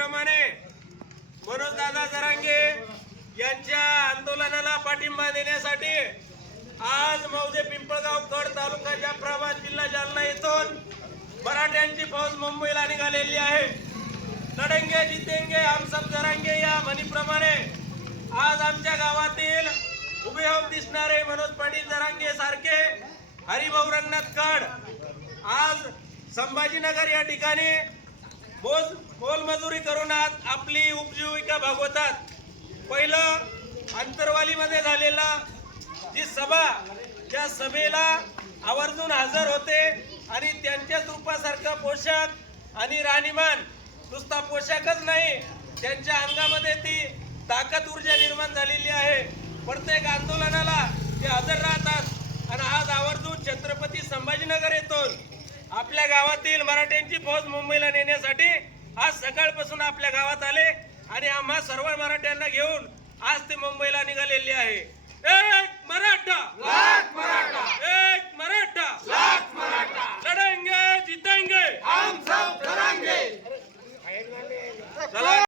मागणीप्रमाणे मनोजदादा जरांगे यांच्या आंदोलनाला पाठिंबा देण्यासाठी आज मौजे पिंपळगाव कड तालुका जाफराबाद जिल्हा जालना येथून मराठ्यांची फौज मुंबईला निघालेली आहे। लढेंगे जितेंगे हम सब जरांगे या म्हणीप्रमाणे आज आमच्या गावातील उभे दिसणारे मनोज पाटील जरांगे सारखे हरिभाऊ रंगनाथ कड आज संभाजीनगर या ठिकाणी मोलमजुरी करून आपली उपजीविका भागवतात। पहिलं अंतरवालीमध्ये झालेला जी सभा, त्या सभेला आवर्जून हजर होते आणि त्यांच्याच रूपासारखा पोशाख आणि राहणीमान, नुसता पोशाखच नाही त्यांच्या अंगामध्ये ती ताकद ऊर्जा निर्माण झालेली आहे। प्रत्येक आंदोलनाला ते हजर राहतात आणि आज आवर्जून छत्रपती संभाजीनगर येथून आपल्या गावातील मराठ्यांची फौज मुंबईला नेण्यासाठी आज सकाळपासून आपल्या गावात आले आणि आम्हा सर्व मराठ्यांना घेऊन आज ते मुंबईला निघालेले आहे।